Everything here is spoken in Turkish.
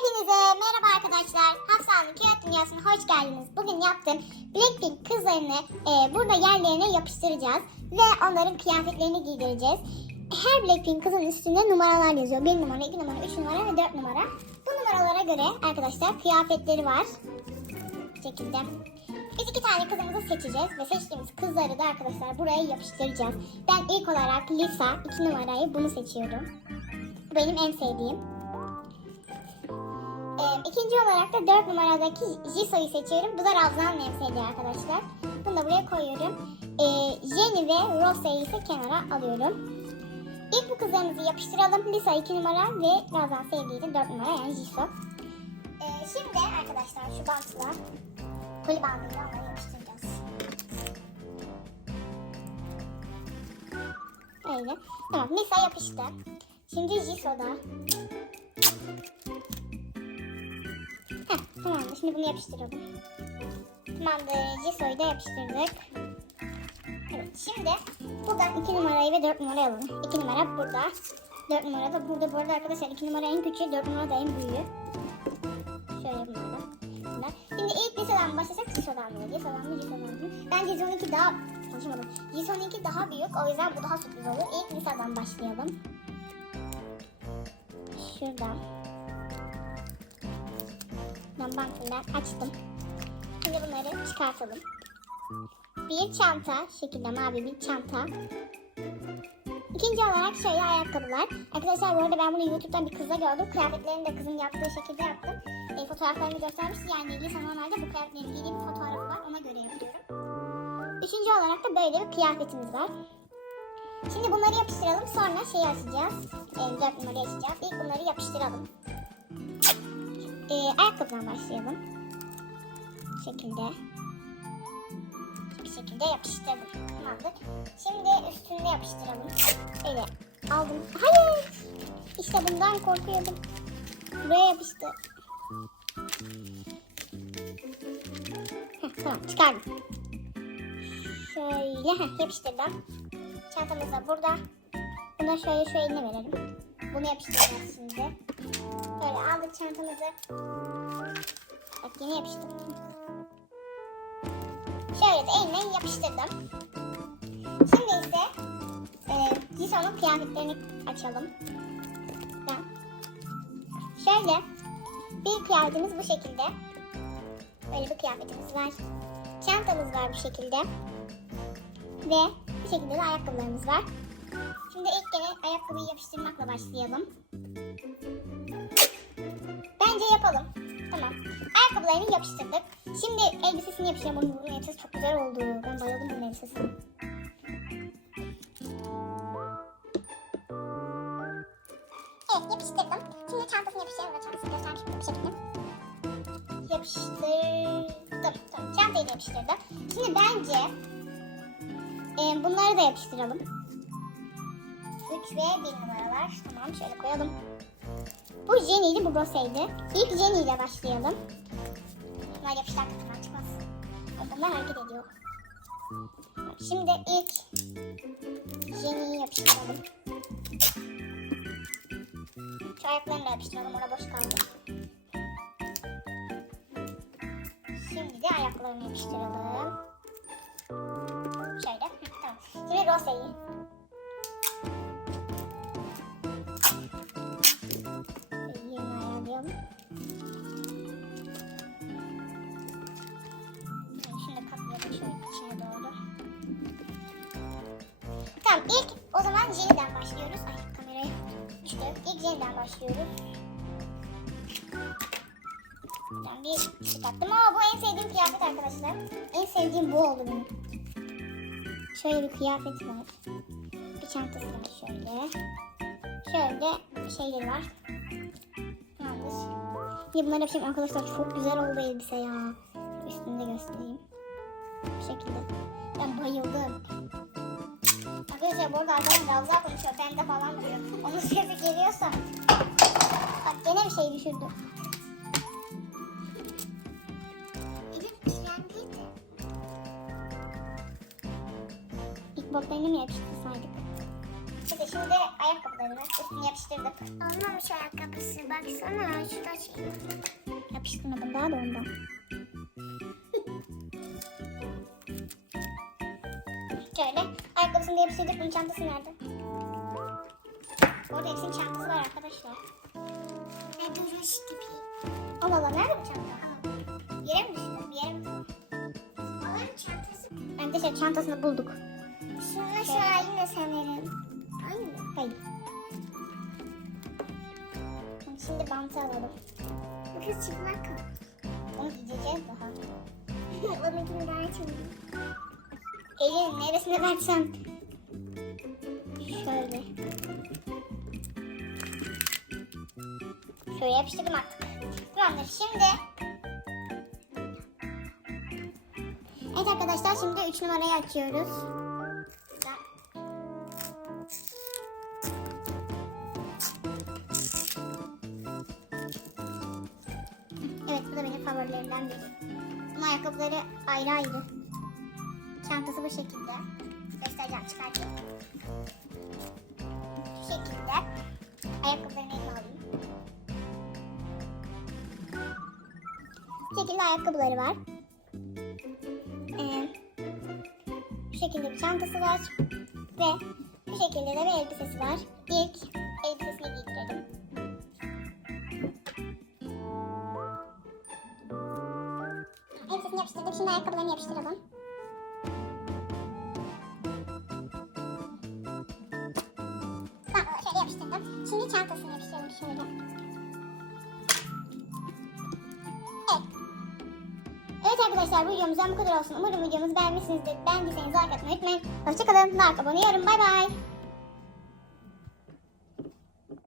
Hepinize merhaba arkadaşlar. Hafsa'nın Kağıt Dünyası'na hoş geldiniz. Bugün yaptığım Blackpink kızlarını e, burada yerlerine yapıştıracağız. Ve onların kıyafetlerini giydireceğiz. Her Blackpink kızın üstünde numaralar yazıyor. 1 numara, 2 numara, 3 numara ve 4 numara. Bu numaralara göre arkadaşlar kıyafetleri var. Bu şekilde. Biz iki tane kızımızı seçeceğiz ve seçtiğimiz kızları da arkadaşlar buraya yapıştıracağız. Ben ilk olarak Lisa 2 numarayı bunu seçiyorum. Bu benim en sevdiğim. Ee, ikinci olarak da 4 numaradaki Jisoo'yu seçiyorum. Bu da Ravzan'ın en sevdiği arkadaşlar. Bunu da buraya koyuyorum. Ee, Jenny ve Rose'yi ise kenara alıyorum. İlk bu kızlarımızı yapıştıralım. Lisa 2 numara ve Ravzan sevdiği de 4 numara yani Jisoo. Ee, şimdi arkadaşlar şu bantla koli bandıyla onları yapıştıracağız. Öyle. Tamam Lisa yapıştı. Şimdi Jisoo tamamdır. Şimdi bunu yapıştıralım. Tamamdır. Jiso'yu da yapıştırdık. Evet, şimdi buradan 2 numarayı ve 4 numarayı alalım. 2 numara burada. 4 numara da burada. Bu arada arkadaşlar 2 numara en küçüğü, 4 numara da en büyüğü. Şöyle bunlar da. Bunlar. Şimdi ilk liseden başlasak Jiso'dan mı? Jiso'dan mı? Jiso'dan mı? Bence Jiso'nunki daha... Konuşamadım. Jiso'nunki daha büyük. O yüzden bu daha sürpriz olur. İlk liseden başlayalım. Şuradan. Ben bankından açtım. Şimdi bunları çıkartalım. Bir çanta, şekilde mavi bir çanta. İkinci olarak şöyle ayakkabılar. Arkadaşlar bu arada ben bunu YouTube'dan bir kızla gördüm. Kıyafetlerini de kızın yaptığı şekilde yaptım. E, fotoğraflarını göstermişti. Yani Lisa normalde bu kıyafetlerini giydiği bir fotoğrafı var. Ona göre yapıyorum. Üçüncü olarak da böyle bir kıyafetimiz var. Şimdi bunları yapıştıralım. Sonra şeyi açacağız. E, dört numarayı açacağız. İlk bunları yapıştıralım. E, ayakkabıdan başlayalım. Bu şekilde. Bu şekilde yapıştırdık. Tamamdır. Şimdi üstünde yapıştıralım. Öyle aldım. Hayır. İşte bundan korkuyordum. Buraya yapıştı. Heh, tamam çıkardım. Şöyle heh, yapıştırdım. Çantamız da burada. Buna şöyle eline verelim. Bunu yapıştıracağız şimdi. Böyle aldık çantamızı. Bak yine yapıştırdım. Şöyle de eline yapıştırdım. Şimdi ise e, Jisoo'nun kıyafetlerini açalım. Ben. Şöyle bir kıyafetimiz bu şekilde. Böyle bir kıyafetimiz var. Çantamız var bu şekilde. Ve bu şekilde de ayakkabılarımız var. Şimdi ilk gene ayakkabıyı yapıştırmakla başlayalım. Yapalım. Tamam. Ayakkabılarını yapıştırdık. Şimdi elbisesini yapıştıralım. Bunun elbisesi çok güzel oldu. Ben bayıldım bunun elbisesine. Evet yapıştırdım. Şimdi çantasını yapıştıralım. da Çantasını göstermiştim bu şekilde. Yapıştırdım. Tamam. Çantayı da yapıştırdım. Şimdi bence e, bunları da yapıştıralım. 3 ve 1 numaralar. Tamam şöyle koyalım. Bu Jenny'ydi, bu Rose'ydi. İlk Jenny ile başlayalım. Bunlar yapışlar kutudan çıkmaz. Bunlar hareket ediyor. Şimdi ilk Jenny'yi yapıştıralım. Şu ayaklarını da yapıştıralım, orada boş kaldı. Şimdi de ayaklarını yapıştıralım. Şöyle, tamam. Şimdi Rose'yi. Katlayalım şöyle. Tamam ilk o zaman Jenny'den başlıyoruz. Ay kamerayı düştü. İlk Jenny'den başlıyoruz. Ben bir çıkarttım ama bu en sevdiğim kıyafet arkadaşlar. En sevdiğim bu oldu benim. Şöyle bir kıyafet var. Bir çantası var şöyle. Şöyle şeyleri var. Ya bunları yapacağım arkadaşlar çok güzel oldu elbise ya. Üstünde göstereyim. Bu şekilde. Ben bayıldım. Arkadaşlar bu arada arkadan Ravza konuşuyor. Pembe falan diyor. Onun sesi geliyorsa. Bak gene bir şey düşürdü. İlk botlarını mı yapıştırsaydık? Şimdi ayakkabılarını üstüne yapıştırdık. Olmamış ayakkabısı. Baksana şurada şey. Yapıştırmadım daha da ondan. Şöyle ayakkabısını da yapıştırdık. Bunun çantası nerede? Orada hepsinin çantası var arkadaşlar. Ve duruş gibi. Allah Allah nerede bu çanta? Yere mi düştü? Bir yere mi? Onun çantası. Arkadaşlar çantasını bulduk. Şununla şu aynı sanırım. Şimdi bantı alalım. Bu kız çıplak mı? Onu gideceğiz daha. Onunkini daha açalım. Elin neresine versem. Şöyle. Şöyle yapıştırdım artık. Tamamdır şimdi. Evet arkadaşlar şimdi 3 numarayı açıyoruz. Favorilerimden biri. Bunun ayakkabıları ayrı ayrı. Çantası bu şekilde. Göstereceğim çıkartayım. Şu şekilde. Ayakkabılarını elime alayım. Bu şekilde ayakkabıları var. Ee, bu şekilde bir çantası var. Ve bu şekilde de bir elbisesi var. İlk yapıştırdık. Şimdi ayakkabılarını yapıştıralım. Tamam şöyle yapıştırdım. Şimdi çantasını yapıştıralım şöyle. Evet. Evet arkadaşlar bu videomuzdan bu kadar olsun. Umarım videomuzu beğenmişsinizdir. Beğendiyseniz like atmayı unutmayın. Hoşçakalın. Like, abone, yorum. Bay bay.